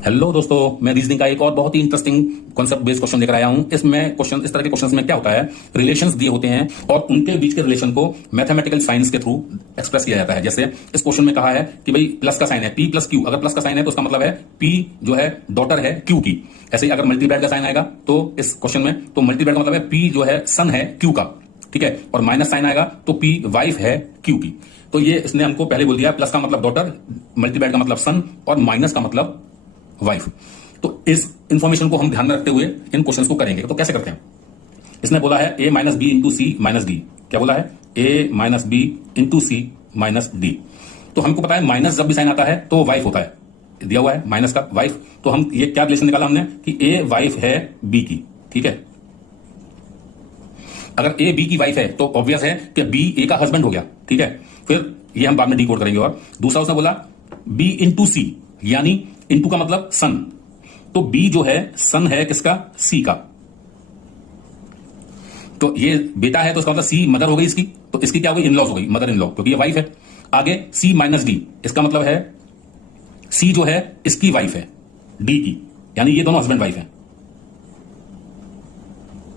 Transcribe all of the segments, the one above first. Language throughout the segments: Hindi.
हेलो दोस्तों, मैं रीजनिंग का एक और बहुत ही इंटरेस्टिंग कॉन्सेप्ट बेस्ड क्वेश्चन लेकर आया हूं। इसमें क्वेश्चन इस तरह के क्वेश्चंस में क्या होता है, रिलेशंस दिए होते हैं और उनके बीच के रिलेशन को मैथमेटिकल साइंस के थ्रू एक्सप्रेस किया जाता है। जैसे इस क्वेश्चन में कहा है कि भाई प्लस का साइन है पी प्लस क्यू, अगर प्लस का साइन है तो उसका मतलब है पी जो है डॉटर है क्यू की। ऐसे ही अगर मल्टीप्लाइड का साइन आएगा तो इस क्वेश्चन में तो मल्टीप्लाइड का मतलब है पी जो है सन है क्यू का, ठीक है, और माइनस साइन आएगा तो पी वाइफ है क्यू की। तो ये इसने हमको पहले बोल दिया, प्लस का मतलब डॉटर, मल्टीप्लाइड का मतलब सन और माइनस का मतलब वाइफ। तो इस इंफॉर्मेशन को हम ध्यान में रखते हुए इन क्वेश्चंस को करेंगे। तो कैसे करते हैं, इसने बोला है ए माइनस बी इंटू सी माइनस डी। क्या बोला है, ए माइनस बी इंटू सी माइनस डी। तो हमको पता है माइनस जब भी साइन आता है तो वाइफ होता है, दिया हुआ है माइनस का वाइफ। तो हम ये क्या रिलेशन निकाला हमने कि ए वाइफ है बी की, ठीक है। अगर ए बी की वाइफ है तो ऑब्वियस है कि बी ए का हस्बैंड हो गया, ठीक है। फिर ये हम बाद में डिकोड करेंगे। और दूसरा उसने बोला बी इंटू सी, यानी इंटू का मतलब सन, तो बी जो है सन है किसका, सी का। तो ये बेटा है तो इसका मतलब सी मदर हो गई इसकी, तो इसकी क्या हो गई, इन लॉज हो गई, मदर इन लॉ, क्योंकि ये वाइफ है। आगे सी माइनस डी, इसका मतलब है सी जो है इसकी वाइफ है डी की, यानी ये दोनों हस्बैंड वाइफ है।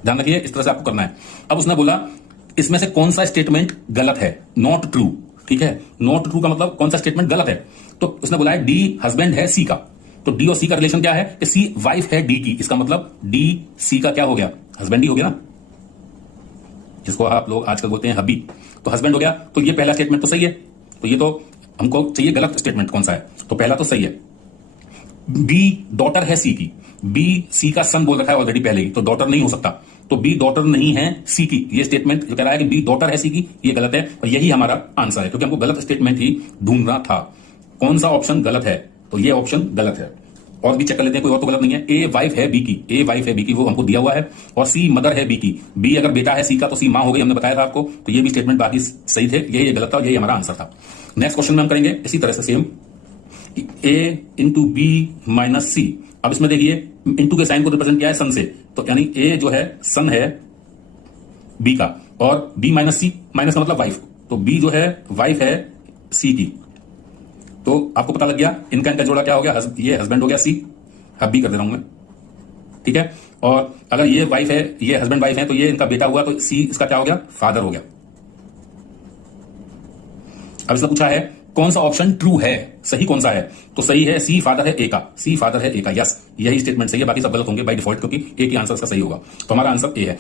ध्यान रखिए, इस तरह से आपको करना है। अब उसने बोला इसमें से कौन सा स्टेटमेंट गलत है, नॉट ट्रू, ठीक है। नॉट ट्रू का मतलब कौन सा स्टेटमेंट गलत है। तो उसने बोला है डी हस्बैंड है सी का, तो डी और सी का रिलेशन क्या है कि सी वाइफ है डी की, इसका मतलब डी सी का क्या हो गया, हस्बैंड ही हो गया ना, जिसको आप लोग आजकल बोलते हैं हबी। तो हस्बैंड हो गया, तो ये पहला स्टेटमेंट तो सही है। तो ये तो हमको चाहिए गलत स्टेटमेंट कौन सा है, तो पहला तो सही है। बी डॉटर है सी की, बी सी का सन बोल रखा है ऑलरेडी पहले ही, तो डॉटर नहीं हो सकता। तो बी डॉटर नहीं है सी की, ये स्टेटमेंट जो कह रहा है कि बी डॉटर है सी की, ये गलत है और यही हमारा आंसर है, क्योंकि हमको गलत स्टेटमेंट ही ढूंढना था। कौन सा ऑप्शन गलत है, तो ये ऑप्शन गलत है। और भी चेक कर लेते हैं, कोई और तो गलत नहीं है। ए वाइफ है बी की, ए वाइफ है बी की, वो हमको दिया हुआ है। और सी मदर है बी की, बी अगर बेटा है सी का तो सी मां हो गई, हमने बताया था आपको। तो ये भी स्टेटमेंट बाकी सही थे, ये गलत था और यही हमारा आंसर था। नेक्स्ट क्वेश्चन में हम करेंगे इसी तरह से सेम, ए इंटू बी माइनस सी। अब इसमें देखिए इंटू के साइन को रिप्रेजेंट किया है सन से, तो यानी ए जो है सन है बी का और बी माइनस सी, माइनस का मतलब वाइफ, तो बी जो है वाइफ है सी की। तो आपको पता लग गया इनका जोड़ा क्या हो गया, ये हस्बैंड हो गया सी, हब्बी कर दे रहा हूं मैं, ठीक है। और अगर ये वाइफ है, ये हस्बैंड वाइफ है, तो ये इनका बेटा हुआ, तो सी इसका क्या हो गया, फादर हो गया। अब इसने पूछा है कौन सा ऑप्शन ट्रू है, सही कौन सा है, तो सही है सी फादर है ए का, सी फादर है ए का, यस, यही स्टेटमेंट सही है, बाकी सब गलत होंगे बाय डिफॉल्ट, क्योंकि ए की आंसर इसका सही होगा। तो हमारा आंसर ए है।